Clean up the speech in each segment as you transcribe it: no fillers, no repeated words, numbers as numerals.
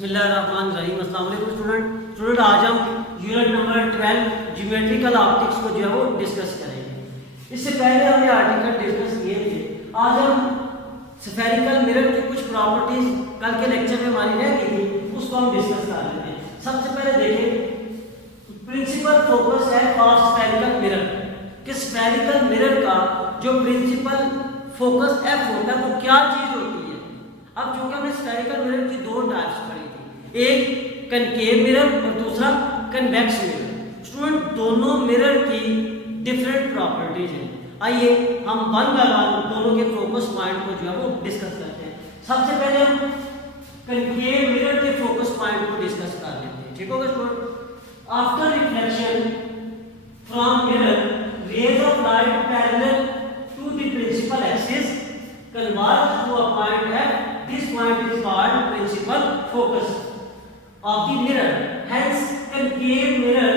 बिस्मिल्लाहिर्रहमानिर्रहीम। अस्सलाम वालेकुम स्टूडेंट आज हम यूनिट नंबर 12 ज्योमेट्रिकल ऑप्टिक्स को जो है वो डिस्कस करेंगे। इससे पहले हमने आर्टिकल डिस्कस किए थे। आज हम स्फेरिकल मिरर की कुछ प्रॉपर्टीज कल के लेक्चर में हमारी रह गई थी, उसको हम डिस्कस कर लेते हैं। सबसे पहले देखें प्रिंसिपल फोकस है फॉर स्फेरिकल मिरर कि स्फेरिकल मिरर का जो प्रिंसिपल फोकस एफ होता है वो क्या चीज होती है। अब चूंकि हमने स्फेरिकल मिरर की दो टाइप्स पढ़ी थी, एक कनकेव मिरर और दूसरा कन्वेक्स मिरर। स्टूडेंट दोनों मिरर की डिफरेंट प्रॉपर्टीज हैं। आइए हम वन बाय वन दोनों के फोकस पॉइंट को जो है वो डिस्कस करते हैं। सबसे पहले हम कनकेव मिरर के फोकस पॉइंट को डिस्कस कर लेते हैं। ठीक होगा student? After reflection from mirror rays of light parallel to the principal axis converge to a point F. This point is called principal focus of the mirror. Hence, concave mirror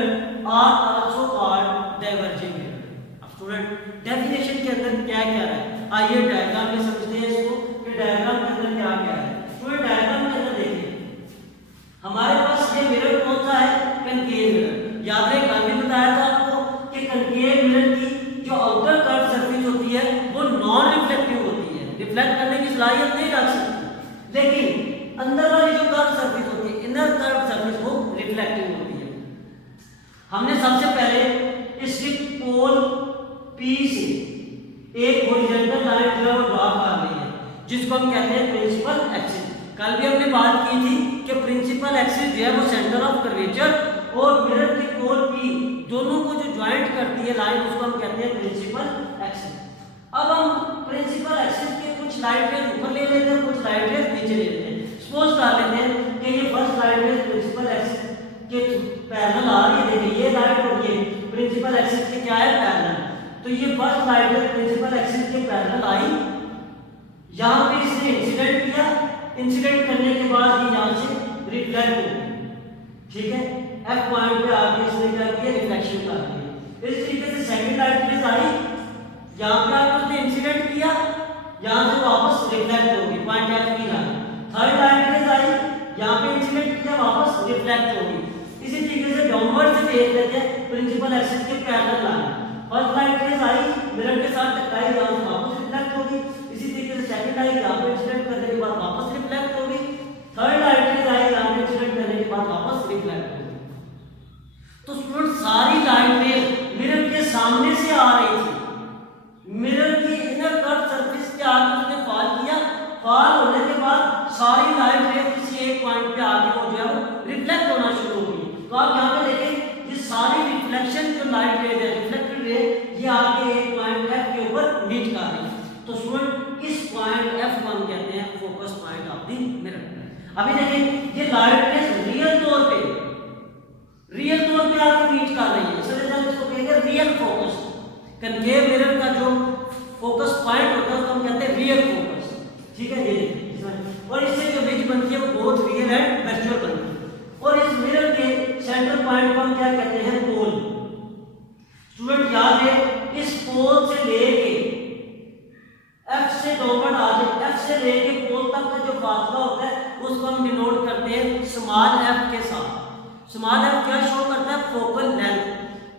are also called diverging mirror. अब student definition के अंदर क्या क्या है, आइए diagram में समझते हैं इसको कि डायग्राम के अंदर क्या क्या है। स्टूडेंट डायग्राम के अंदर देखिए हमारे पास ये मिरर कौन सा है, कनकेव मिरर। याद रहे कल भी बताया था आपको कि कनकेव मिरर की जो आउटर कर्व सरफेस होती है वो नॉन रिफ्लेक्टिव होती है, रिफ्लेक्ट करने की सलाहियत नहीं रख सकती, लेकिन अंदर वाली जो कर्व सरफेस होती है, इनर कर्व सरफेस, वो रिफ्लेक्टिव होती है। हमने सबसे पहले इसके पोल P से एक हॉरिजॉन्टल लाइन जो है वो ड्रॉ कर ली है, जिसको हम कहते हैं प्रिंसिपल एक्सिस। कल भी हमने बात की थी कि प्रिंसिपल एक्सिस जो है वो सेंटर ऑफ कर्वेचर और मिरर की पोल P दोनों को जो ज्वाइंट करती है लाइन, उसको हम कहते हैं प्रिंसिपल एक्सिस। अब हम प्रिंसिपल एक्सिस के कुछ लाइट रेज ऊपर ले लेते हैं, कुछ लाइट रेज नीचे ले लेते हैं। सपोज कर लेते हैं कि ये first light rays principal axis के पैरेलल आ रही है। देखिए ये लाइट और ये प्रिंसिपल एक्सिस के क्या है, पैरेलल। तो ये first light rays principal axis के पैरेलल आई, यहाँ पे इसने इंसिडेंट किया, इंसिडेंट करने के बाद ये यहाँ से रिफ्लेक्ट हो गई। ठीक है, F पॉइंट पे आके इसने क्या किया, रिफ्लेक्शन कर दिया। इस तरीके से सेकंड लाइट रेज आई, यहाँ पे आके उसने इंसिडेंट किया, यहाँ से वापस रिफ्लेक्ट होगी, पॉइंट F की लाइन। थर्ड लाइट रेज आई, यहाँ पे इंसिडेंट किया, वापस रिफ्लेक्ट होगी। इसी तरीके से डाउनवर्ड से देख लेते हैं प्रिंसिपल एक्सिस के parallel line. First light rays आई, मिरर के साथ टकराई, यहाँ से वापस रिफ्लेक्ट होगी। इसी तरीके से सेकंड आई, यहाँ पे इंसिडेंट करने के बाद वापस रिफ्लेक्ट होगी। थर्ड लाइट रेज आई, यहाँ पे इंसिडेंट करने के बाद वापस रिफ्लेक्ट होगी। तो स्टूडेंट सारी लाइट रेज मिरर के सामने से आ रही थी, मिरर की इनर कर्व सरफेस के आगे उसने फॉल किया, फॉल होने के बाद सारी लाइट रेज किसी एक पॉइंट पे आके वो जो है वो रिफ्लेक्ट होना शुरू हो गई। तो आप यहाँ पे देखें ये सारी रिफ्लेक्शन जो लाइट रेज है, रिफ्लेक्टेड रे, ये आके एक पॉइंट F के ऊपर मीट कर रही है। तो स्टूडेंट इस पॉइंट F को हम कहते हैं focus point of the mirror. अभी देखें ये लाइट रेज रियल तौर पे आपको मीट कर रही है, इसलिए हम इसको कहेंगे रियल फोकस। कनकेव मिरर का जो फोकस पॉइंट होता है उसको हम कहते हैं रियल फोकस। ठीक है ये देखिए, और इससे जो रिज बनती है वो बोथ रियल एंड वर्चुअल बनती है। और इस मिरर के सेंटर पॉइंट को हम क्या कहते हैं, पोल। स्टूडेंट याद है इस पोल से लेके F से डाउनवर्ड आ जाए, F से लेके पोल तक का जो फासला होता है उसको हम डिनोट करते हैं स्मॉल f के साथ। स्मॉल f क्या शो करता है, फोकल लेंथ।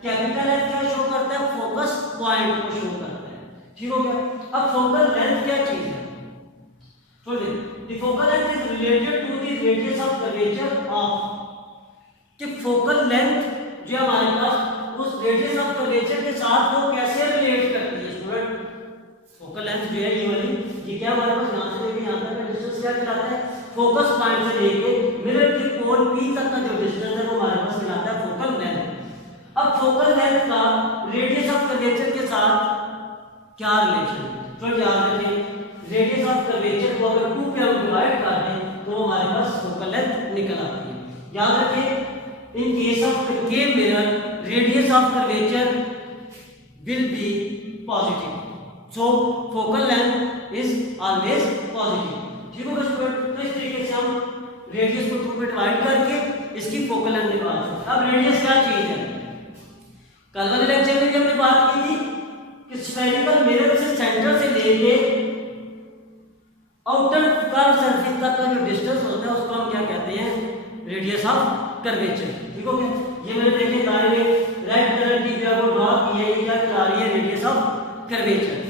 कैपिटल F क्या शो करता है, फोकस पॉइंट को शो करता है। ठीक हो गया। अब फोकल लेंथ क्या चीज है, the focal length is related to the radius of curvature of, कि फोकल लेंथ जो हमारे पास उस रेडियस ऑफ कर्वेचर के साथ वो कैसे रिलेट करती है। स्टूडेंट फोकल लेंथ जो है ये वाली, ये क्या हमारे पास यहाँ से लेके यहाँ तक का डिस्टेंस क्या कहलाता है, फोकस पॉइंट से लेके मिरर की पोल P तक का जो डिस्टेंस है वो हमारे पास कहलाता है फोकल लेंथ। अब फोकल लेंथ का रेडियस ऑफ कर्वेचर के साथ क्या रिलेशन है, तो याद रखें रेडियस ऑफ कर्वेचर को अगर 2 पे हम डिवाइड कर दें तो हमारे पास फोकल लेंथ निकल आती है। याद रखें in case of concave mirror radius of curvature will be positive, so focal length is always positive. ठीक होगा स्टूडेंट? तो इस तरीके से हम रेडियस को 2 पे डिवाइड करके इसकी फोकल लेंथ निकाल सकते हैं। अब रेडियस क्या चीज है, कल वाले लेक्चर में भी हमने बात की थी कि स्फेरिकल मिरर से सेंटर से लेके आउटर कर्व सरफेस तक का जो डिस्टेंस होता है उसको हम क्या कहते हैं, रेडियस ऑफ कर्वेचर। ठीक हो गया। ये मैंने देखिए लाइन रेड कलर की जो है वो ड्रॉ की है, ये क्या कहला रही है, रेडियस ऑफ कर्वेचर।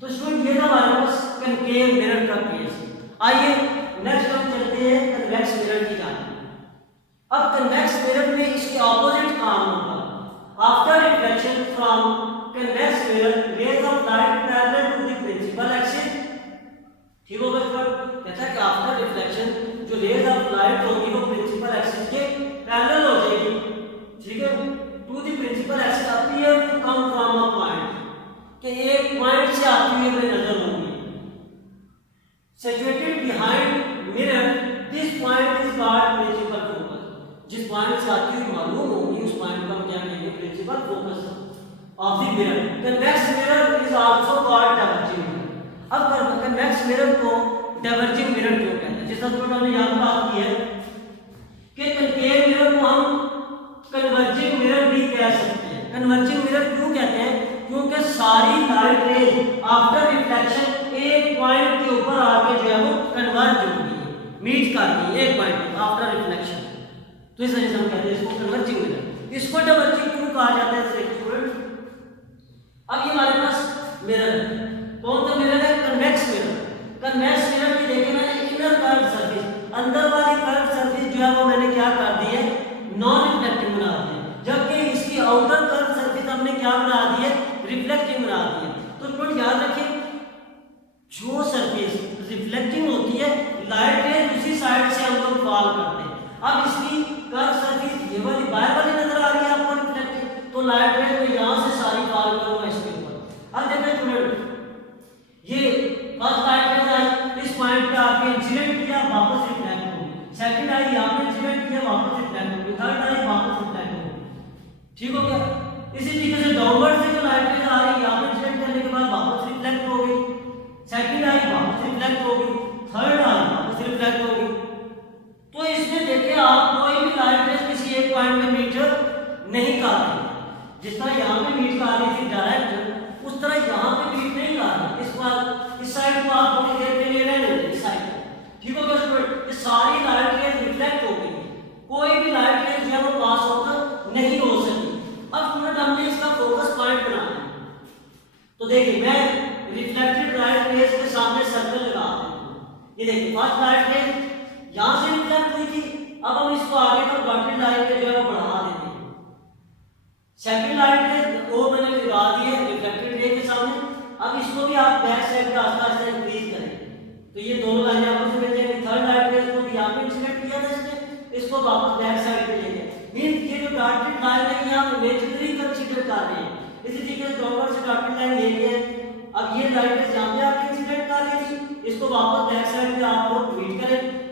तो स्टूडेंट ये था हमारे पास कनकेव मिरर का केस। आइए नेक्स्ट हम चलते हैं कन्वेक्स मिरर की जानिब। अब कन्वेक्स मिरर में इसके ऑपोजिट काम होगा। After reflection from convex mirror rays of light parallel to the principal axis. ठीक होगा स्टूडेंट, कहता है कि आफ्टर रिफ्लेक्शन जो रेज ऑफ लाइट होगी वो प्रिंसिपल एक्सिस के पैरेलल हो जाएगी। ठीक है, to the principal axis appear to come from a point, कि एक पॉइंट से आती हुई हमें नजर होगी। Situated behind mirror this point is called principal focus. जिस पॉइंट से आती हुई मालूम होगी उस पॉइंट को हम क्या कहेंगे, principal focus of the mirror. Convex mirror is also called diverging mirror. अब कन्वेक्स मिरर को डाइवर्जिंग मिरर क्यों कहते हैं? जैसा तो हमने यहाँ बात की है कि कनकेव मिरर को हम कन्वर्जिंग मिरर भी कह सकते हैं। कन्वर्जिंग मिरर क्यों कहते हैं? क्योंकि सारी लाइट रेज आफ्टर रिफ्लेक्शन एक पॉइंट के ऊपर आके जो है वो कन्वर्ज होगी, मीट करती है एक पॉइंट आफ्टर रिफ्लेक्शन। तो इस वजह से हम कहते हैं इसको कन्वर्जिंग मिरर। इसको डाइवर्जिंग क्यों कहा जाता है स्टूडेंट? अब ये हमारे पास मिरर है, कौन सा मिरर है? Convex mirror. कन्वेक्स मिरर की देखिए मैंने इनर कर्व सर्फेस, अंदर वाली कर्व सर्फेस जो है वो मैंने क्या कर दी है, नॉन रिफ्लेक्टिव बना दी है, जबकि इसकी आउटर कर्व सर्फेस हमने क्या बना दी है, रिफ्लेक्टिव बना दी है। तो स्टूडेंट याद रखिए जो सरफेस रिफ्लेक्टिंग होती है लाइट रेज उसी साइड से हम लोग फॉल करते हैं। अब इसकी कर्व सरफेस ये वाली बाहर वाली नजर आ रही है आपको रिफ्लेक्टिव, तो लाइट रेज में यहां से सारी फॉल करूंगा इसके ऊपर। अब देखिए स्टूडेंट ये फर्स्ट लाइट रेज आई इस पॉइंट पे आके इंसिडेंट किया, वापस रिफ्लेक्ट हो गई। सेकंड आई यहां पे इंसिडेंट किया, वापस रिफ्लेक्ट हो गई। थर्ड आई वापस रिफ्लेक्ट हो गई। ठीक हो गया। इसी तरीके से डाउनवर्ड से जो लाइट रेज आ रही है यहां पे इंसिडेंट करने के बाद वापस रिफ्लेक्ट हो गई, सेकंड आई वापस रिफ्लेक्ट हो गई, थर्ड आई वापस रिफ्लेक्ट हो गई। तो इसमें देखिए आप कोई भी लाइट रेज किसी एक पॉइंट में मीट नहीं कर रही। जिस तरह यहाँ पे मीट कर रही थी डायरेक्ट, उस तरह यहाँ पे मीट नहीं कर रही। इस बार इस साइड को आप थोड़ी देर के लिए रहने दें, इस साइड को। ठीक होगा स्टूडेंट, ये सारी लाइट रेज रिफ्लेक्ट हो गई, कोई भी लाइट रेज जो है वो पास होकर नहीं हो सकी। अब स्टूडेंट हमने इसका फोकस पॉइंट बनाना है, तो देखिए मैं रिफ्लेक्टेड लाइट रेज के सामने सर्कल लगा देता हूं। ये देखिए फर्स्ट लाइट रेज यहां से रिफ्लेक्ट हुई थी, अब हम इसको आगे तक डॉटेड लाइन पे जो है वो बढ़ा देते हैं। सेकंड लाइट रेज वो मैंने लगा दी है रिफ्लेक्टेड रे के सामने, अब इसको भी आप बैक साइड पे आस्ते आस्ते इंक्रीज करें तो ये दोनों लाइनें आपस में मिल जाएंगी। थर्ड लाइट रेज को भी आपने इंसिडेंट किया था इसने, इसको वापस बैक साइड पे ले गए। मींस ये जो डॉटेड लाइन है ये हम इमेजिनरी कंसीडर कर रहे हैं। इसी तरीके से डॉट से डॉटेड लाइन ले लिए। अब ये लाइट रेज यहां पे आपने इंसिडेंट कर रही थी, इसको वापस बैक साइड पे आप लोग मीट करें।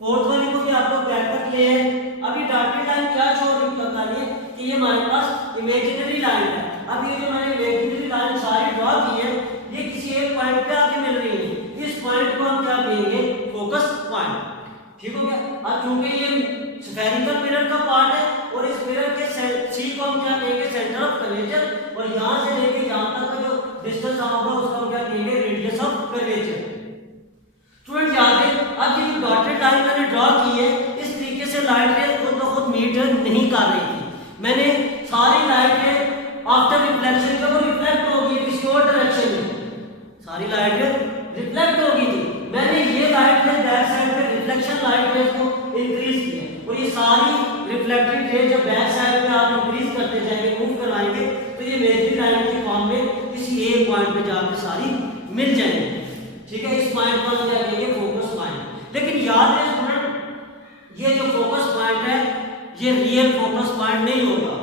फोर्थ वाली को भी आप लोग बैक तक ले आए। अभी डॉटेड लाइन क्या शो कर रही है कि ये हमारे पास इमेजिनरी लाइन है। अब ये जो मैंने इमेजिनरी लाइन सारी ड्रॉ की है ये किसी एक पॉइंट पे आके मिल रही है। इस पॉइंट को हम क्या कहेंगे, फोकस पॉइंट। ठीक हो गया। अब चूंकि ये स्फेरिकल मिरर का पार्ट है और इस मिरर के सी को हम क्या कहेंगे, सेंटर ऑफ कर्वेचर, और यहां से लेके यहां तक का जो डिस्टेंस होगा उसको हम क्या कहेंगे, रेडियस ऑफ कर्वेचर। स्टूडेंट याद है अब ये जो डॉटेड लाइन मैंने ड्रॉ की है इस तरीके से लाइट रेज खुद ब खुद मीट नहीं कर रही थी। मैंने सारी लाइट रेज आफ्टर रिफ्लेक्शन जब वो रिफ्लेक्ट होगी किसी और डायरेक्शन में, सारी लाइट रेज रिफ्लेक्ट होगी थी। मैंने ये लाइट रेज बैक साइड पे रिफ्लेक्शन लाइट रेज को इंक्रीज किया और ये सारी रिफ्लेक्टेड रेज जब बैक साइड पे आप इंक्रीज करते जाएंगे, मूव करवाएंगे, तो ये इमेजिनरी लाइन के फॉर्म में किसी एक पॉइंट पे जाकर सारी मिल जाएंगी। ठीक है, इस पॉइंट को हम क्या कहेंगे, फोकस पॉइंट। लेकिन याद है स्टूडेंट ये जो फोकस पॉइंट है ये रियल फोकस पॉइंट नहीं होगा,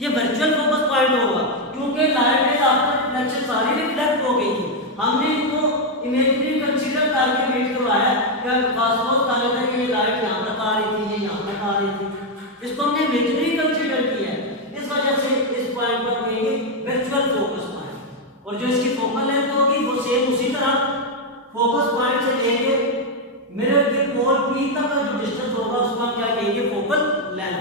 ये वर्चुअल फोकस पॉइंट होगा, क्योंकि लाइट रेज आफ्टर रिफ्लेक्शन सारी रिफ्लेक्ट हो गई थी। हमने इनको इमेजिनरी कंसीडर करके वेट करवाया या सपोज कर लेते हैं कि ये लाइट यहां तक आ रही थी, ये यहां तक आ रही थी, इसको हमने इमेजिनरी कंसीडर किया है। इस वजह से इस पॉइंट पर कहेंगे वर्चुअल फोकस पॉइंट। और जो इसकी फोकल लेंथ होगी वो सेम उसी तरह फोकस पॉइंट से लेके मिरर के पोल पी तक का जो डिस्टेंस होगा उसको हम क्या कहेंगे, फोकल लेंथ।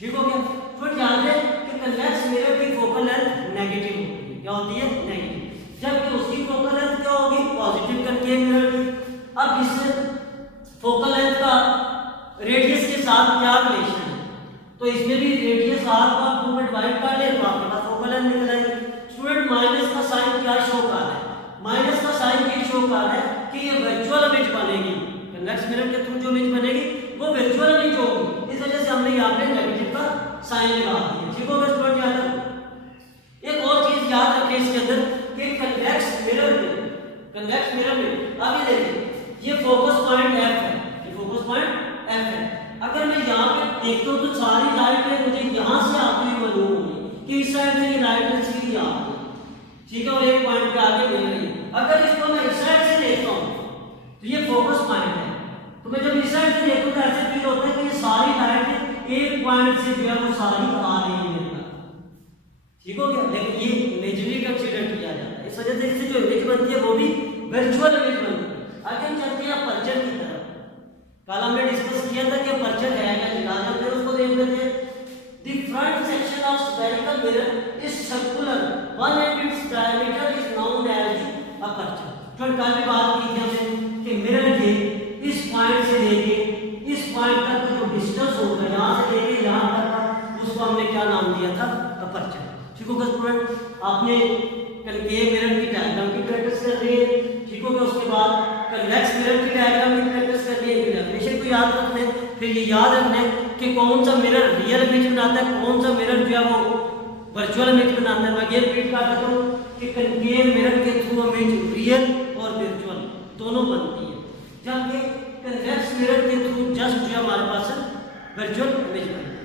ठीक हो गया। फिर ध्यान दें कि कन्वेक्स मिरर की फोकल लेंथ नेगेटिव होती है। क्या होती है, नेगेटिव, जबकि उसकी फोकल लेंथ क्या होगी, पॉजिटिव कनकेव मिरर की। अब इससे साथ क्या रिलेशन है। तो इसमें भी रेडियस r को आप 2 में डिवाइड कर ले तो आपके पास फोकल लेंथ निकल आएगी। स्टूडेंट माइनस का साइन क्या शो कर रहा है? माइनस का साइन ये शो कर रहा है कि ये वर्चुअल इमेज बनेगी, कन्वेक्स मिरर के थ्रू जो इमेज बनेगी वो वर्चुअल इमेज होगी। इस वजह से हमने यहाँ पे नेगेटिव का साइन लगा दिया। ठीक होगा स्टूडेंट? याद रखो। एक और चीज याद रखें इसके अंदर कि कन्वेक्स मिरर में अब ये देखिए ये फोकस पॉइंट f है, ये फोकस पॉइंट f है। अगर मैं यहाँ पे देखता हूँ तो सारी लाइट है मुझे यहाँ से आती हुई मालूम होगी कि इस साइड से ये लाइट सीधी आ रही है, ठीक है, और एक पॉइंट पे आके मिल रही है। अगर इसको मैं इस साइड से देखता हूँ तो ये फोकस पॉइंट है, तो मैं जब इस साइड से देखता हूँ तो ऐसे फील होता है कि ये सारी लाइट एक पॉइंट से जो है वो सारी आ रही है मेरे पास। ठीक हो गया? लेकिन ये इमेजरी कंसीडर किया जाता है, इस वजह से इससे जो इमेज बनती है वो भी वर्चुअल इमेज बनती है। आगे हम चलते हैं अपर्चर की तरफ। कल हमने डिस्कस किया था कि अपर्चर है क्या, दिखा जाते हैं उसको देख लेते हैं। The front section of spherical mirror is circular, one and its diameter is known as the aperture। तो कल भी बात की थी हमने कि मिरर के इस पॉइंट से लेके इस पॉइंट तक जो डिस्टेंस होगा यहाँ से लेके यहाँ तक का, उसको हमने क्या नाम दिया था? अपर्चर। ठीक होगा स्टूडेंट? आपने कनकेव मिरर की डायग्राम की प्रैक्टिस कर रही है, ठीक होगा? उसके बाद कन्वेक्स मिरर की डायग्राम की प्रैक्टिस कर रही है। डेफिनेशन को याद रखना है, फिर ये याद रखना है कि कौन सा मिरर रियल इमेज बनाता है, कौन सा मिरर जो है वो वर्चुअल इमेज बनाता है। मैं ये रिपीट कर देता हूँ कि कनकेव मिरर के थ्रू इमेज रियल और वर्चुअल दोनों बनती है, जबकि कन्वेक्स मिरर के थ्रू जस्ट जो हमारे पास वर्चुअल इमेज बनती है।